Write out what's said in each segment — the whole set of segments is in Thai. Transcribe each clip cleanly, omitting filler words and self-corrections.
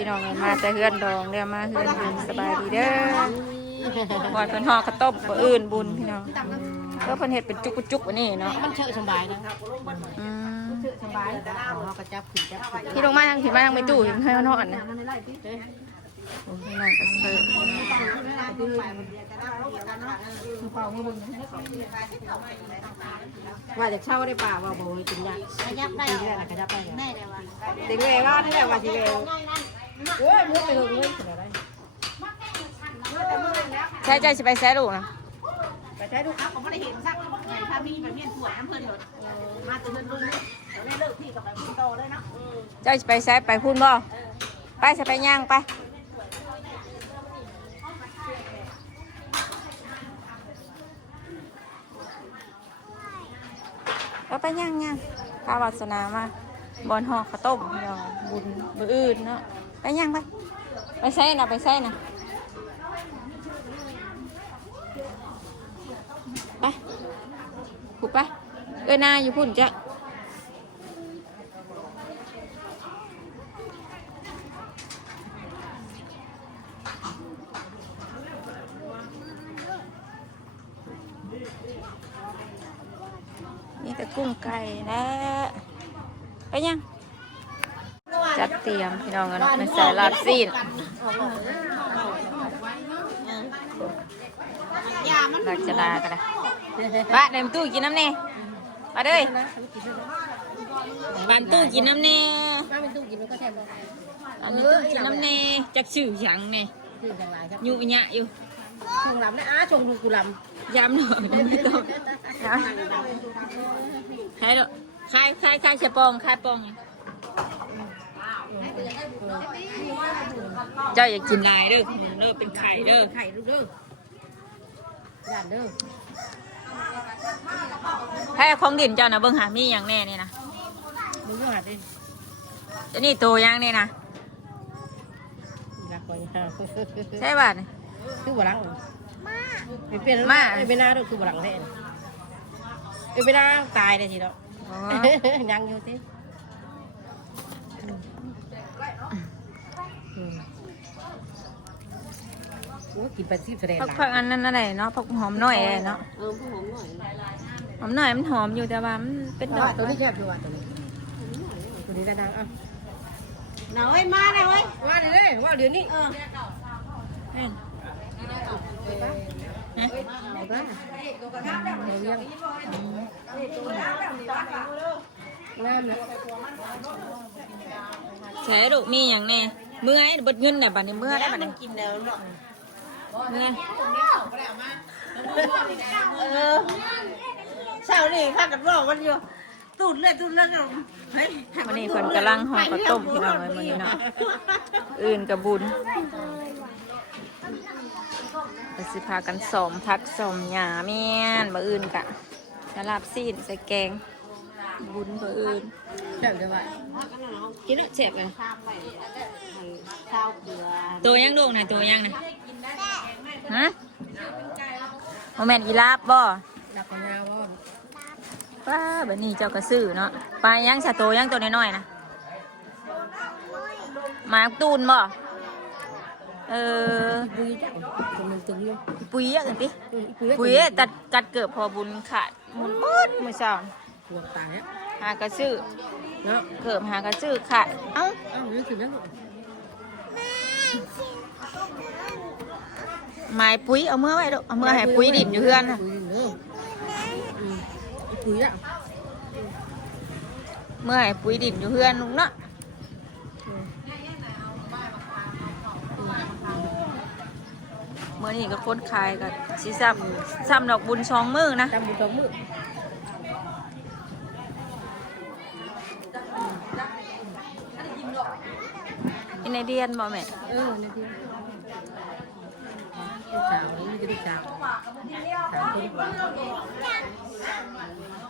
พี่น้องมาแต่เฮือนดองเดี๋ยวมาเฮือนบุญสบายดีเด้อบอดเป็นห่อกระต้มบ่อื่นบุญพี่น้องก็เพิ่นเฮ็ดเป็นจุกๆอันนี้เนาะมันเชื่อสบายนะสบายเขากระจับขึ้นจับที่ลงมาทางที่มาทางไปตู้ยังให้นอนนะพี่น้องก็เสิร์ฟว่าจะเช่าได้ป่าว่าโบยติงยากกระยับได้กระยับได้แน่เลยว่าติงเลยว่านี่แหละว่าติงเลยโอ้ยมือไปเลยใช่ใจสิไปแซ่ลูกนะไปใช้ดูครับผมไม่ได้เห็นสักถ้ามีแบบเมียนถั่วน้ำเพลินมาตื่นรุ่นได้เลิกพี่กับไปพุ่งโตเลยเนาะเจ้าสิไปแซ่ไปพุ่นบ่ไปสิไปย่างไปไปย่างพาวาสนามาบอลห่อข้าวต้มเนาะบุญมื้ออื่นเนาะไปย่างไปใส่นะไปใส่นะไปผูกไปนาอยู่พุ่นจ้ะนี่แต่กุ้งไก่นะไปยังจัดเตรียมพี่น้องกันเป็นสายลาบซีนลักจะลากันนะบ้านเดิมตู้กินน้ำเน่มาเลยบ้านตู้กินน้ำเน่บ้านเป็นตู้กินมันก็แทบอันนี้ตู้กินน้ำเน่จักชื่อหยังเน่อยู่อีหยะอยู่ชงลำนะชงกุลำย้ำหน่อยไม่ต้องนะให้ดูคายเชปองคายปองเจ้าอย่ากินลายเด้อเด้อเป็นไข่เด้อไข่ลูกเด้อหลานเด้อแพ้ของดินเจ้านะเบิ้งหามีอย่างแน่นี่นะมึงก็หาดิจะนี่โตยังนี่นะใช่ป่ะคือบ่หลังเป็นมาเป็นหน้าด้วยคือบ่หลังแท้เป็นหน้าตายเลยทีเดียวยังอยู่ที่กินไปซิบแสดงผักอันนั้นอะไรเนาะผักหอมหน่อยเนาะหอมหน่อยมันหอมอยู่แต่ว่ามันเป็นดอกตัวนี้แคบอยู่ตัวนี้ดังหน่อยมาเลยว่าเดี๋ยวนี้ว่าเดี๋ยวนี้แฉดุมีอย่างแน่เมื่อไอ้บดเงินเนี่ยบัดนี้เมื่อได้บัดนี้กินแล้วเนาะเช้านี่ข้ากันร้องวันอยู่ตูดเลยวันนี้คนกำลังห่อข้าวต้มพี่น้องเลยวันนี้เนาะอื่นกับบุญสิพากันสมพักสมหยาเมียนบะอื่นกะกระลาบซีนใส่แกงบุญบะอื่นเดี๋ยวว่ากินแล้วเจ็บเลยข้าวเกลือตัวยังลูกนะตัวยังนะฮะโมเมนต์อีลาบบ่ดับมะนาวบ่ป้าแบบนี้เจ้ากระซื้อเนาะปลายังสะโตยังตัวน้อยๆนะหมาตูนบ่ปุยจังคนหนึ่งตึงเลยปุยอะกันดิปุยตัดกัดเกิดพอบุญขาดมุนปื้ดมือสองหัวตายหากระซื้อเนาะเกิดหากระซื้อขาดเอ้านี่คือนั่นไม้ปุยเอาเมื่อไว้ดูเอาเมื่อให้ปุยดินอยู่เพื่อนนะปุยอะเมื่อให้ปุยดินอยู่เพื่อนลุงเนาะเมื่อนี้ก็ค้นคายกับซีซ้ำดอกบุญ2 มื้อนะซ้ำบุญ2 มื้อในเดียนบ่แม่ในเดียนสาวนี่จะได้สาว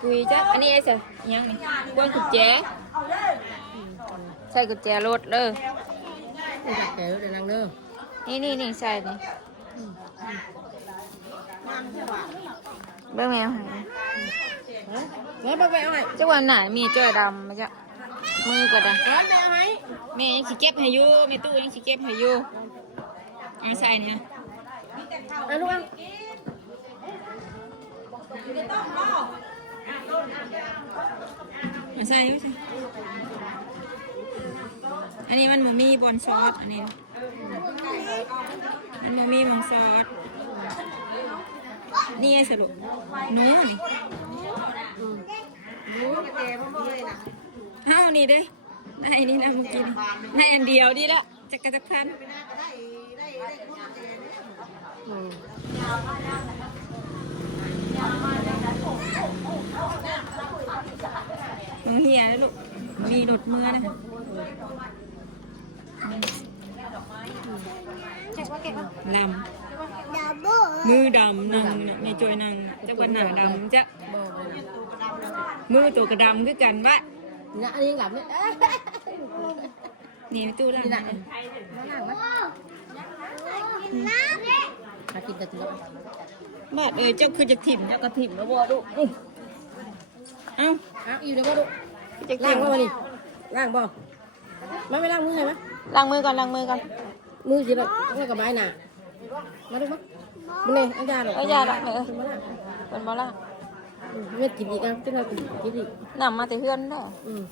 ปุยจ้ะอันนี้ไอ้สิยังนี่กวนกุญแจใส่กุญแจรถเลยกุญแจรถนั่งเด้อนี่ใส่นี่เบิ่งแมวหายเบิ่งเอาไว้จังหวะไหนมีเจ้าดำมาจ้ะ มือก่อนนะ ร้อนแม่ไหม แม่ยังสิเก็บให้อยู่แม่ตู้ยังสิเก็บให้อยู่เอาใส่นี่นะ เอาลูกเอา มาใส่อยู่สิอันนี้มันบ่มีบอนซอสอันนี้นะมันบ่มีบอนซอสนี่ไอ้สรุปหนูนี่เอ้านี่เด้ไอ้นี่นะเมื่อกี้นี่อันเดียวดีแล้วจักรพันหนูเฮียนะลูกมีรถมือนะลำมือดำนั่งไม่จอยนั่งจักวันหนาดำจะมือตัวกระดำคือกันวะ นี่อันนี้หลับเนี่ย นี่ตู้ล่าง มากินกันแล้ว บาดเจ้าคือจะถิ่มเจ้าก็ถิ่มแล้วบ่ลูกเอ้า อ้าวอยู่ในบ่ลูก จะ ล้า ถิ่ ง ม บ่มานี่ล้างบ่ไม่ล้างมือให้ไหม ล้างมือก่อนล้างมือก่อน มือสิลูกมือกับไม้น่ะมาดูมั้ยมันเลยอันยาหรอ เอายาละเออเป็นบ่ล่ะ เม็ดกินอีกอ่ะจะเรากินอีก น้ำมาแต่เพื่อนได้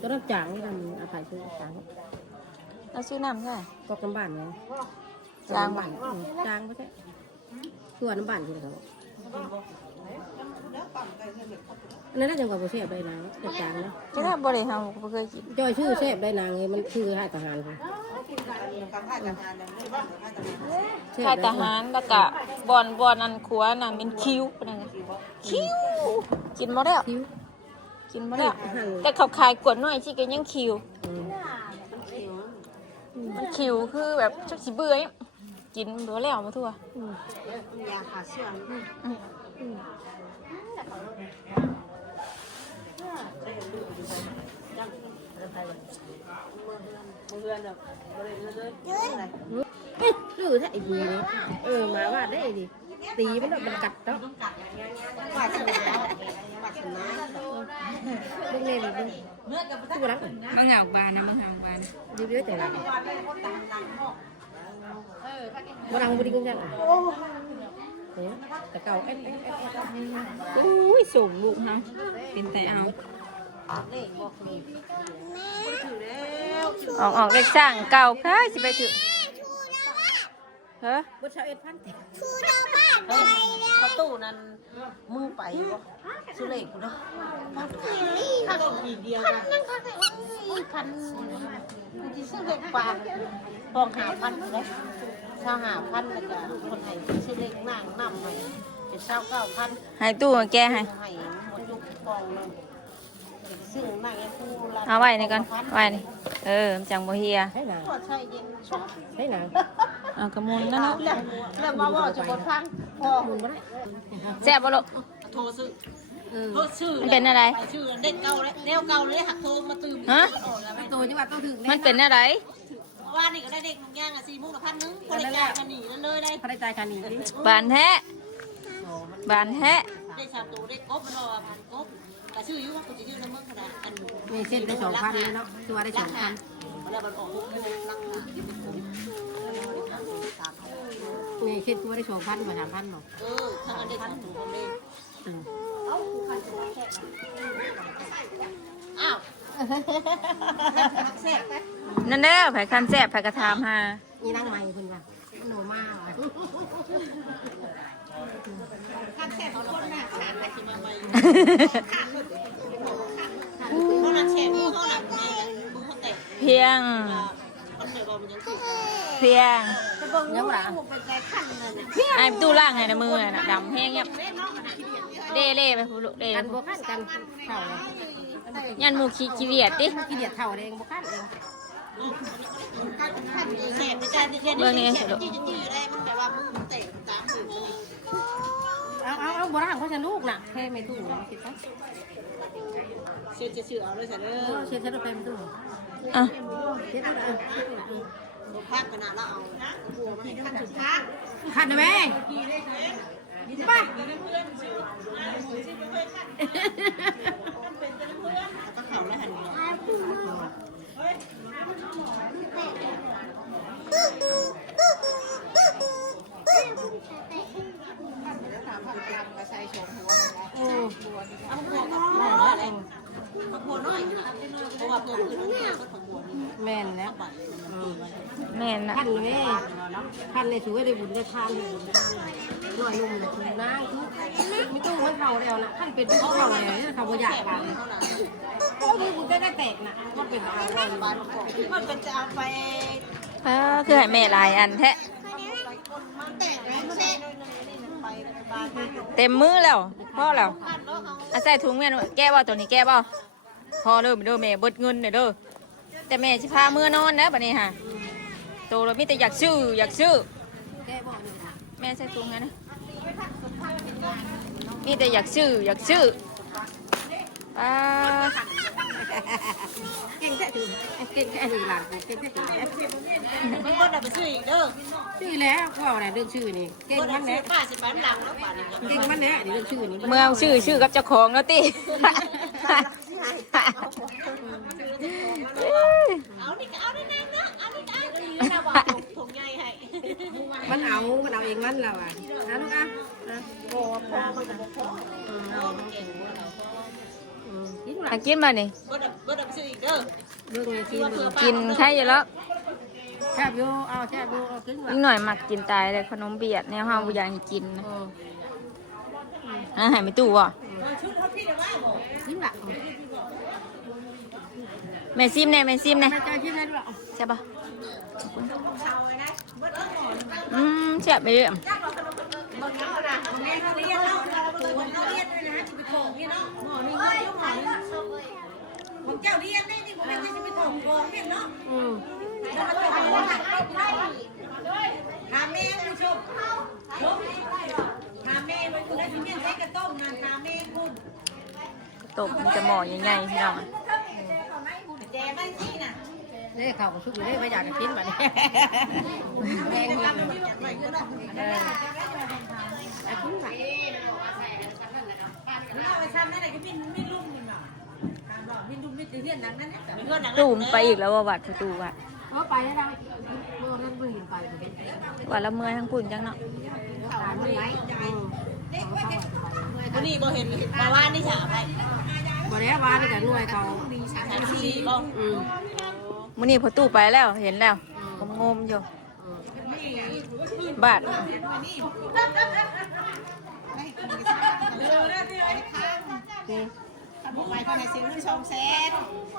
ก็ต้องจางนี่ทำอาศัยซื้อจาง เราซื้อน้ำใช่ ตกน้ำบ้านไงจางไม่ใช่ตัวน้ำบ้านที่เขาอันนั้นน่าจะกว่าโบเซ่ใบนางจางนะ จะทำบ่ได้เฮาบ่เคยกิน จอยชื่อเซ่ใบนางไงมันชื่อให้ทหารค่ะ ชายทหารแล้วก็บอนอันขัวน่ะเป็นคิ้วเป็นไงคิ้วกินบ่ได้ คิ้ว กินบ่ได้แต่เขาขายกวดน้อยสิก็ยังคิ้วมันคิ้วคือแบบจักสิเบื่อกินบ่แล้วบ่ทั่วย าขาเสื่อมชื่อถ้าไอ้บุยนี่มาว่าได้ดิตีมันกัดเนาะว่าชนะเล่นเล่นทุกรัก มะเหงาบานนะมะเหงาบาน ดีด้วยแต่ละมาลังบุรีกุ้งจังแต่เก่าอุ้ยสูงลูกฮะเป็นแต่เอาออกเลขสร้างเก่าค่ะสิไปถึงเฮ้ย บนชาวเอ็ดพัน ประตูนั้นมึงไปบ่สุเล็กเนาะข้างอีกเดียวกันพันที่สุเล็กปากปอง5,000เลยชาว5,000แล้วก็คนให้สุเล็กนั่งนำให้เป็น29,000ให้ตู้แกให้ ให้หมดยุคปองนึงซึ่งนั่งไอ้ผู้รับ เอาไว้นี่ก่อนไว้นี่มันจังบ่เฮีย ใช่หนา ก็ใช่เย็นชอบ ใช่หนา เอากระมุนนั่นเนาะ แล้วมาว่าจะบ่ฟังพอ มุนมาได้ แซ่บบ่ลูก โทรซื้อโทรชื่อ มันเป็นอะไร ชื่อเด็กเก่าเลยแนวเก่าเลยหักโทรมาตื่น ฮะ ตัวจังหวัดต้องถึง มันเป็นอะไร ว่านี่ก็ได้เด็กมึงย่างอ่ะ4 โมงละ1,000นึงคนละย่างกันหนีเลยได้ พระใจการนี้ บานแท้บานแท้ ได้ชาวตัวได้กบมันรอพันกบแต่ชื่อยุ่งกูจะชื่อน้ำมึงขนาดอัน มีเส้นได้2,000เลยเนาะตัวได้2,000 แล้วมันออก6 โมงลังหาที่เป็นกบ มีเส้นตัวได้2,000กว่า3,000เนาะ ถ้ากันได้2 ตัวเลยอ้าวแซ่บไหม นั่นแน่ไผคันแซ่บไผกระทามหา นี่นั่งใหม่เพิ่นว่าหนูมาก ข้างแซ่บเขาคนหน้าขาดไปที่มาใหม่เขาหนักแฉะมือเขาหนักแน่มือเขาแตก เพียง เขาเตะบอลมันยังติด เพียง ยังบ่ล่ะ เป็นใจขั้นเลย ไอ้ตู้ล่างไงนะมือน่ะดำแห้งเงียบเด้เล่ไปพูลูกเด้ กันบ่คันกันเท่าเลย ยันหมูขี้เวียดดิ ขี้เดียดเท่าเองบ่คันเอง แฉะในใจในใจนี่แฉะจี้จี้อยู่ได้มันแบบว่ามือมันเตะตามมือ เอาบ่ร่างเขาจะลูกน่ะแค่ไม่ตู้คิดซะ เชื่อจะเชื่อเอาเลยเสร็จเลย เช็ดรถไปไม่ตู้ อ่ะ เช็ดรถ พักขนาดเราเอาหัวมาให้ขั้นสุดท้าย คันได้ไหมไป ก็เข่าแล้วหัน เอาหัวก็หัวอะไรหัวน้อยเพราะว่าเพิ่มขึ้นเนี่ยก็ถึงหัวนี่ แม่นแล้ว แม่นนะ พันเลยพันเลยถือว่าได้บุญได้ทานเลยหน่อยนุ่มเลยคือน้าคือไม่ต้องมันเข่าแล้วนะขั้นเป็นเขาเข่าแล้วเขาบ่อยากกันโอ้ยบุญได้แตกนะมันเป็นอะไร บ้านมันเป็นจะเอาไป คือให้แม่หลายอันแท้ มันแตกแล้วมันแตกไปบ้าน เต็มมือแล้วพ่อแล้วอาใส่ถุงแม่แก้บ่ตัวนี้แก้บ่พอเด้อแม่เบิดเงินเด้อแต่แม่สิพามื้อนอนนะบัดนี้ฮะโตแล้วมีแต่อยากซื้อแกบอกเลย แม่ใส่ถุงไงนะมีแต่อยากซื้อป้า เก่งแค่ถือเก่งแค่ถือหลานเก่งแค่ถือ มันก็ได้ไปซื้ออีกเด้อ ชื่อแล้วก็อะไรเรื่องชื่อนี่เก่ง ก็ได้ มัน ซื้ แล้ อ ว ป้าสิไปหลังแล้วป่านนี้ เก่งมันแล้วเรื่องชื่อนี่ เมืองชื่อกับเจ้าของแล้วติ เอานี่ก็เอาได้นั่งนะเอานี่ก็เอาหน้าบ่าวถุงใหญ่ให้ มันเอาเองมันแล้วอ่ะนั่นนะโอ้พ่อมันจะพ่อ เก่งบ่เรา อากินมานี่ บ่ได้ไปซื้ออีกเด้อ เรื่องนี้กิน กินใครอยู่แล้ว แซ่บอยู่เอาแซ่บอยู่เอาขึ้น ยิ่งหน่อยมักกินตายเลยขนมเบียดแนวห้าวบ่อยากให้กินนะหายไม่ตู้ว่ะ ชุดเขาพี่ได้ว่าบ่ ยิ้มละ แม่ซิมแน่ แม่ใจยิ้มได้ด้วย ใช่ปะแซ่บไปเลย บ่เอาล่ะแม่เขาเรียนเนาะเขาเรียนด้วยนะจะไปโกงพี่เนาะหมอนี่เงินอยู่ไหนของเจ้าเรียนได้นี่บ่แม่นจะไปโกงโกงเห็นเนาะแล้วมันไปถามแม่ผู้ชมถามแม่มันคือได้ที่เรียนใช้กระต้มนั่นถามแม่คุณ ตบมันจะหม้อใหญ่ๆพี่น้อง แจไม่ที่น่ะ นี่ข่าวชุกอยู่นี่ไม่อยากกินแบบนี้แดงมันตู้มไปอีกแล้วว่าวัดประตูวัด ไปแล้วเราท่านผู้หญิงไป วัดละเมื่อยทั้งปุ่นจังเนาะ วันนี้บ่เห็นมาว่านี่ฉาไป บ่แล้วว่านี่แต่หน่วยเขา ฉาสีบ่ มื้อนี้พอตู้ไปแล้วเห็นแล้วงมๆอยู่บาท ถ้าบ่ไปภายในเซนนึง2แสน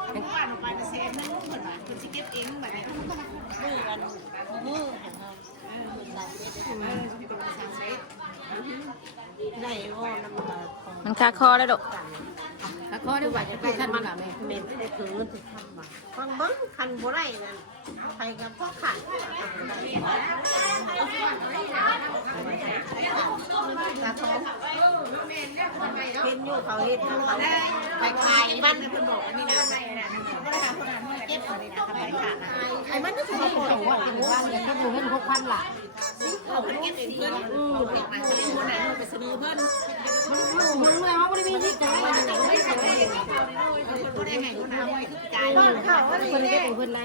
ถ้าบ่ว่าไปแสนนึงเพิ่นว่าเพิ่นสิเก็บเองบัดนี้มือกันมือของเฮาได้บ่นำมา มันคาคอแล้วดอก แล้วก็ได้ว่าจะไปท่านมันอ่ะแม่ เม็นได้คือฟังเบิ่งคันบ่ได้นั่นไปกับพ่อขันเห็นอยู่เขาเฮ็ดเขาไปขายมันเพิ่นบอกอันนี้นะเก็บเอาได้นะไปขายไอ้มันก็สิมาปล่อย เขาว่าเป็นว่าเนี่ยเขาดูเห็น6,000ล่ะ เขาเก็บเองเพิ่นเก็บมาเพิ่นคนไหนไปเสนอเพิ่น มันเลยเขาไม่ได้มีที่จ่ายคน ไม่ได้ไงคนไหนคนไหนจ่าย เขาคนนี้เป็นคนไร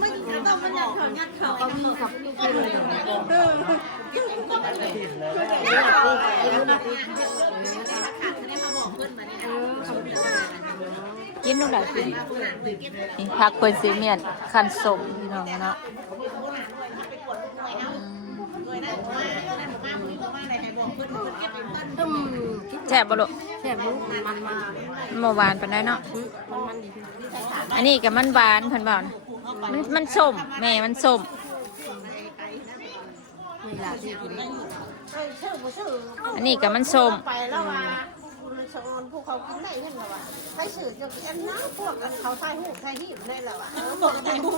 ไม่ต้องมันยัดเขายัดเขา เขามีกับเป็นเลย กินนู่นได้กินนี่พักเพิ่นสิเมียนคันสมพี่น้องเนาะแซ่บบ่ลูก แซ่บรู้มัน เมื่อวานปานใดเนาะ มันดี อันนี้ก็มันหวานเพิ่นบอกนะมันส้มแม่มันส้ม มีหลายที่กิน อันนี้ก็มันส้ม ไปแล้วว่าคุณชอนพวกเขากินได้ยังไงวะไปสื่อจะกินน้ำพวกกันเขาใส่หูใส่หีบได้แล้ววะบอกใส่หู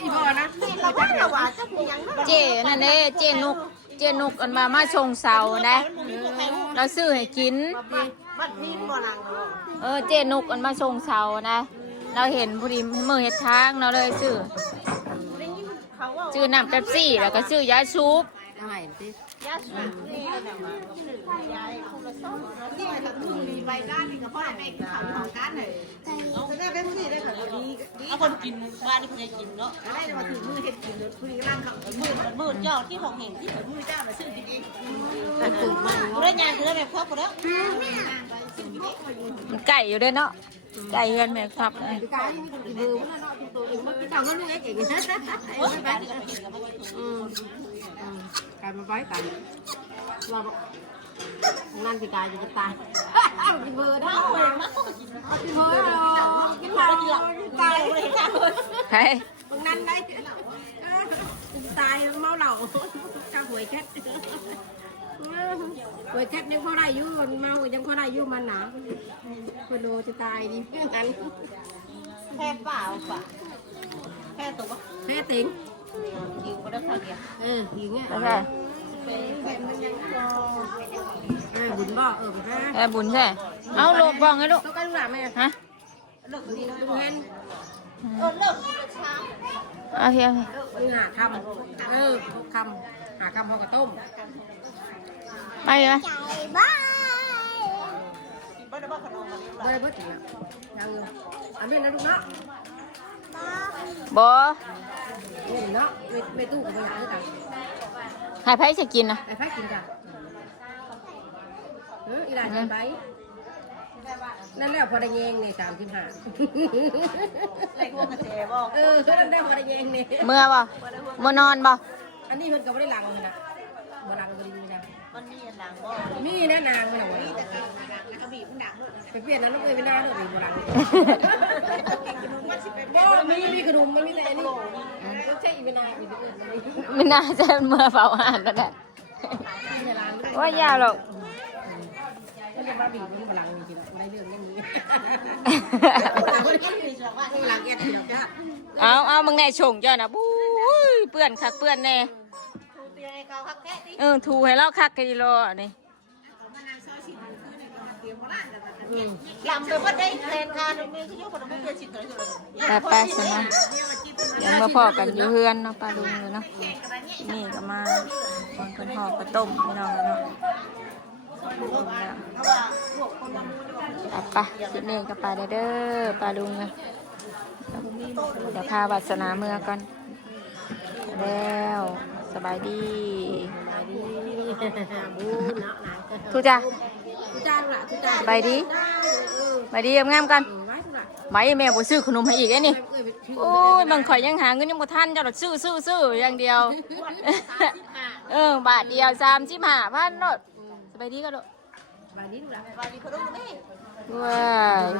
อีพ่อนะ เราว่าเราว่าจะมียัง เจนั่นเด้เจนุกอันมาชงเสานะเราซื้อให้กิน บัดนี้บ่นัง เจนุกอันมาชงเสานะเราเห็นพอดีมือเฮ็ดทางเราเลยซื้อ เขาว่า ซื้อน้ำเป๊ปซี่แล้วก็ซื้อยาชูบ ทำไมสิ ยาสูบนี่นะมายาคนละซ้อมนี่ไงถ้ามึงมีใบด้านนี่กับพ่อแม่กินข้าวของกันเลยเอาไปได้เป็นผู้ดีได้ค่ะดีเอาคนกินบ้านนี่คนได้กินเนาะได้มาถึงมือเห็ดกินเลยคุยร่างเขามือเจ้าที่ของเห็นที่มือเจ้ามาซื้อกินเองกูได้งานกูได้แบบครอบกูแล้ว มันไก่อยู่ด้วยเนาะไก่เฮือนแม่ครับ cái như cái bự nó tụi mình mới chồng nó luôn ấy chị cái mà váy cài lo ngăn thì cài thì cái tài cái bự đó cái bự đó cái tài hay bằng năn đấy tài máu lẩu sao hồi chết hồi chết nhưng có đây vô mau rồi nhưng có đây vô mà nở cái đồ thì tài đi ăn แค่เปล่าป่ะแค่ตัว thế tiền อยู่ก็ได้พอดี hiền á แล้วใช่ bún bò ở ra แค่บุญใช่เอาโลบบ้องให้ลูก sao cái lúc làm này ฮะ เลิกดี đừng hen เลิกเช้า โอเค หาคำคำหาคำพอกระต้ม ไปเลย ไม่ได้บ้าขนมมาเรียบร้อย ได้เบิดแล้วยังอยู่อันนี้นะลูกเนาะ บอ นี่เนาะไม่ตู้กับไม่อยากด้วยกัน ให้ไผ่จะกินนะ ไอ้ไฟกินกันอีหลานกินไปนั่นแหละพอได้แยงนี่35 ไอ้พวกกระเจี๊ยบบอก นั่นได้พอได้แยงนี่ เมื่อบ่เมื่อนอนบ่ อันนี้เพิ่นก็ไม่ได้ลังเลยนะบ่ลังก็ดีนะ มันนี่หลังบอก มีแน่นางมันหน่อย กระบี่มันดังเลย ไปเปลี่ยนนั้นลูกเอ้ยไม่ได้เลยบ่ลังมีขนมมันมีแต่อันนี้ก็ใช่อีเวนาอีเวนา ไม่น่าจะเมื่อเฝ้าอาหารแล้วแหละว่ายาวหรอก ก็จะมาบีบมันบ่ลังจริงๆในเรื่องอย่างนี้หลังแกเถียงจ้ะ เอามึงแน่ชงจ้ะนะบู๊ยเปื้อนคักเปื้อนแน่ เตียงไอ้เขาคักแค่ที่ ถูให้เราคักกันดีรอนี่ ลำไปว่าได้แทนการไม่ใช่ยกคนไม่เกินสิบเลย ไปสนะยังมาพอกันอยู่เฮือนเนาะปลาดุงเลยเนาะนี่ก็มาคนห่อข้าวต้มพี่น้องเนาะไปสิเน่ก็ไปเด้อปลาดุงเลยเดี๋ยวพาวัสนาเมื่อก่อนแล้วสบายดีทุจ้า ไปดีไปดีงามกันไปแม่บ่ซื้อขนมให้อีกไอ้นี่โอ้ยบางข่อยยังหาเงินยังบ่ทันเจ้าดอกซื้ออย่างเดียวบาทเดียว35,000โลดสบายดีก็โลด Bà đi đâu? Và đi khởi động đấy. Wow